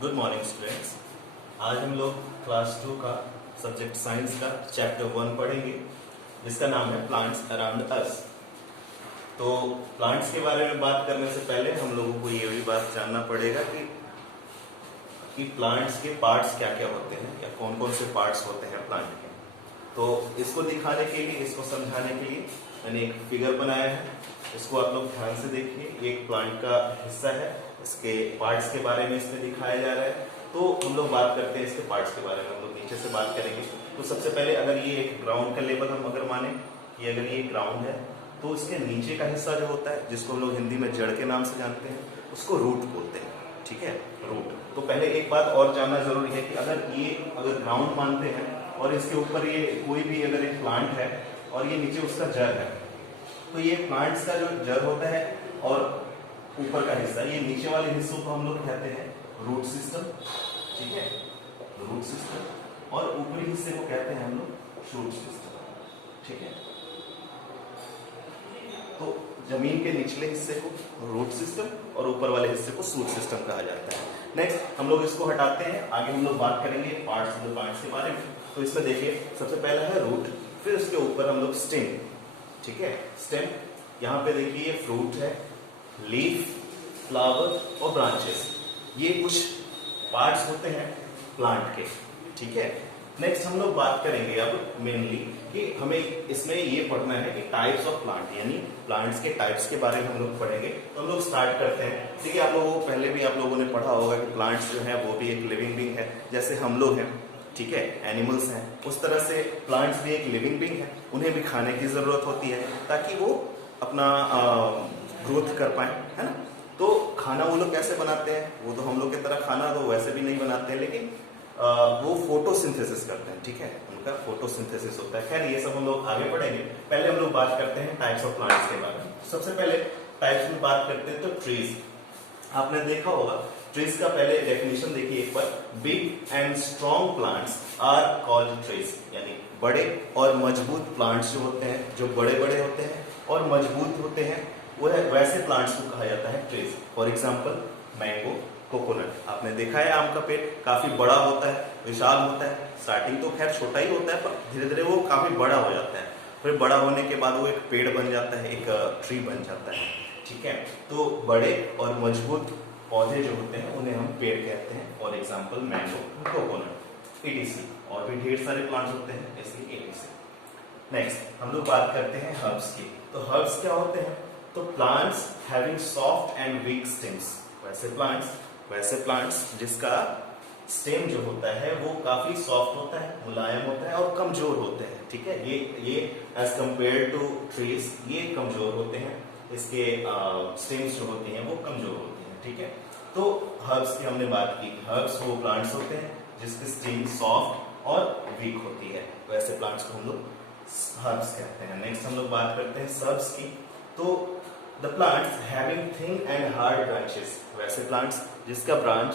Good morning students. आज हम लोग क्लास 2 का सब्जेक्ट साइंस का चैप्टर 1 पढ़ेंगे, जिसका नाम है प्लांट्स अराउंड अस। तो प्लांट्स के बारे में बात करने से पहले हम लोगों को ये भी बात जानना पड़ेगा कि प्लांट्स के पार्ट्स क्या क्या होते हैं या कौन कौन से पार्ट्स होते हैं प्लांट के। तो इसको दिखाने के लिए, इसको समझाने के लिए मैंने एक फिगर बनाया है। इसको आप लोग ध्यान से देखिए। ये एक प्लांट का हिस्सा है, इसके पार्ट्स के बारे में इसमें दिखाया जा रहा है। तो हम लोग बात करते हैं इसके पार्ट्स के बारे में, हम लोग नीचे से बात करेंगे। तो सबसे पहले अगर ये एक ग्राउंड का लेवल हम अगर माने कि अगर ये ग्राउंड है, तो इसके नीचे का हिस्सा जो होता है, जिसको हम लोग हिंदी में जड़ के नाम से जानते हैं, उसको रूट बोलते हैं। ठीक है, रूट। तो पहले एक बात और जानना जरूरी है कि अगर ग्राउंड मानते हैं और इसके ऊपर ये कोई भी अगर एक प्लांट है और ये नीचे उसका जड़ है, तो ये प्लांट्स का जो जड़ होता है और ऊपर का हिस्सा, ये नीचे वाले हिस्सों को हम लोग कहते हैं रूट सिस्टम। ठीक है, रूट सिस्टम। और ऊपरी हिस्से को कहते हैं हम लोग शूट सिस्टम। ठीक है, तो जमीन के निचले हिस्से को रूट सिस्टम और ऊपर वाले हिस्से को शूट सिस्टम कहा जाता है। नेक्स्ट हम लोग इसको हटाते हैं, आगे हम लोग बात करेंगे पार्ट्स ऑफ द प्लांट्स के बारे में। तो इसमें देखिए, सबसे पहला है रूट, फिर उसके ऊपर हम लोग स्टेम। ठीक है, स्टेम। यहाँ पे देखिए फ्रूट है, लीफ, फ्लावर और ब्रांचेस, ये कुछ पार्ट्स होते हैं प्लांट के। ठीक है, नेक्स्ट हम लोग बात करेंगे अब मेनली कि हमें इसमें ये पढ़ना है कि टाइप्स ऑफ प्लांट, यानी प्लांट्स के टाइप्स के बारे में हम लोग पढ़ेंगे। तो हम लोग स्टार्ट करते हैं। ठीक है, आप लोगों को पहले भी आप लोगों ने पढ़ा होगा कि प्लांट्स जो है वो भी एक लिविंग बीइंग है, जैसे हम लोग हैं। ठीक है, एनिमल्स हैं, उस तरह से प्लांट्स भी एक लिविंग बीइंग है। उन्हें भी खाने की जरूरत होती है ताकि वो अपना ग्रोथ कर पाए, है ना। तो खाना वो लोग कैसे बनाते हैं, वो तो हम लोग की तरह खाना तो वैसे भी नहीं बनाते हैं, लेकिन वो फोटोसिंथेसिस करते हैं। ठीक है, उनका फोटोसिंथेसिस होता है। खैर, ये सब हम लोग आगे पढ़ेंगे। पहले हम लोग बात करते हैं टाइप्स ऑफ प्लांट्स के बारे में। सबसे पहले टाइप्स में बात करते हैं तो ट्रीज। आपने देखा होगा ट्रीज का पहले डेफिनेशन देखिए एक बार। Big and strong plants are called trees, यानी बड़े और मजबूत प्लांट्स जो होते हैं, जो बड़े बड़े होते हैं और मजबूत होते हैं, वो है वैसे प्लांट्स को कहा जाता है trees. For example mango, coconut. आपने देखा है आम का पेड़ काफी बड़ा होता है, विशाल होता है। स्टार्टिंग तो खैर छोटा ही होता है, पर धीरे धीरे वो काफी बड़ा हो जाता है। फिर बड़ा होने के बाद वो एक पेड़ बन जाता है, एक ट्री बन जाता है। ठीक है, तो बड़े और मजबूत पौधे जो होते हैं उन्हें हम पेड़ कहते हैं। For example mango, coconut, etc। और भी ढेर सारे प्लांट्स होते हैं, इसलिए etc। नेक्स्ट हम लोग बात करते हैं हर्ब्स की। तो हर्ब्स क्या होते हैं? तो plants having soft and weak stems. वैसे प्लांट्स जिसका स्टेम जो होता है वो काफी सॉफ्ट होता है, मुलायम होता है और कमजोर होते हैं। ठीक है, ये एज कंपेयर टू ट्रीज ये कमजोर होते हैं, इसके स्टेम्स जो होते हैं वो कमजोर होते हैं। ठीक है, तो हर्ब्स की हमने बात की। हर्ब्स वो प्लांट्स होते हैं जिसकी स्टेम सॉफ्ट और वीक होती है, वैसे प्लांट्स को हम लोग हर्ब्स कहते हैं। नेक्स्ट हम लोग बात करते हैं सर्ब्स की। तो the plants having thin and hard branches. वैसे प्लांट्स जिसका ब्रांच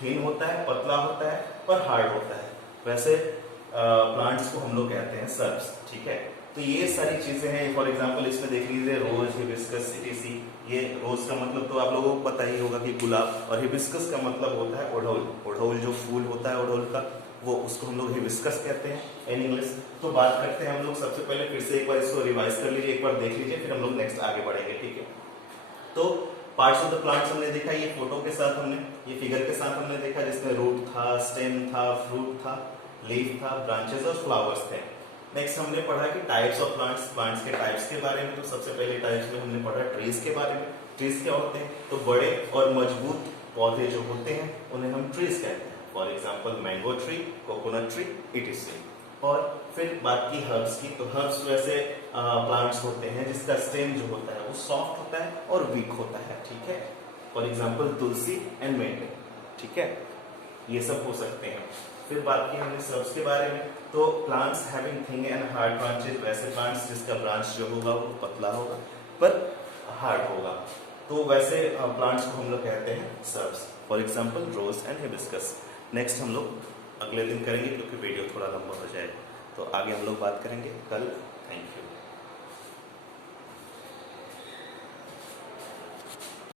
थिन होता है, पतला होता है, पर हार्ड होता है, वैसे प्लांट्स को हम लोग कहते हैं सर्ब्स। ठीक है, तो ये सारी चीजें हैं। फॉर एग्जांपल इसमें देख लीजिए रोज, हिबिस्कस, etc। ये रोज का मतलब तो आप लोगों को पता ही होगा कि गुलाब, और हिबिस्कस का मतलब होता है ओढ़ौल। ओढ़ौल जो फूल होता है ओढ़ौल का, वो उसको हम लोग हिबिस्कस कहते हैं इन इंग्लिश। तो बात करते हैं हम लोग सबसे पहले, फिर से एक बार इसको रिवाइज कर लीजिए, एक बार देख लीजिए, फिर हम लोग नेक्स्ट आगे बढ़ेंगे। ठीक है, तो पार्ट्स ऑफ द प्लांट्स हमने देखा, ये फोटो के साथ हमने, ये फिगर के साथ हमने देखा, जिसमें रूट था, स्टेम था, फ्रूट था, लीफ था, ब्रांचेस और फ्लावर्स थे। नेक्स्ट हमने पढ़ा कि टाइप्स ऑफ प्लांट्स, प्लांट्स के टाइप्स के बारे में। तो सबसे पहले टाइप्स में हमने पढ़ा ट्रीज के बारे में। ट्रीज क्या होते हैं? तो बड़े और मजबूत पौधे जो होते हैं उन्हें हम ट्रीज कहते हैं। For example mango tree, coconut tree, etc। और फिर बात की हर्ब्स की। तो हर्ब्स वैसे प्लांट्स होते हैं जिसका स्टेम जो होता है वो सॉफ्ट होता है और वीक होता है। ठीक है, फॉर एग्जाम्पल तुलसी एंड मेंटे। ठीक है, ये सब हो सकते हैं। फिर बात की हमने सर्ब्स के बारे में। तो plants having thin and hard branches. वैसे प्लांट्स जिसका ब्रांच जो होगा वो पतला होगा पर हार्ड होगा, तो वैसे प्लांट्स को हम लोग कहते हैं shrubs. For example rose and hibiscus. Next हम लोग अगले दिन करेंगे क्योंकि वीडियो थोड़ा लंबा हो जाएगा, तो आगे हम लोग बात करेंगे कल। Thank you.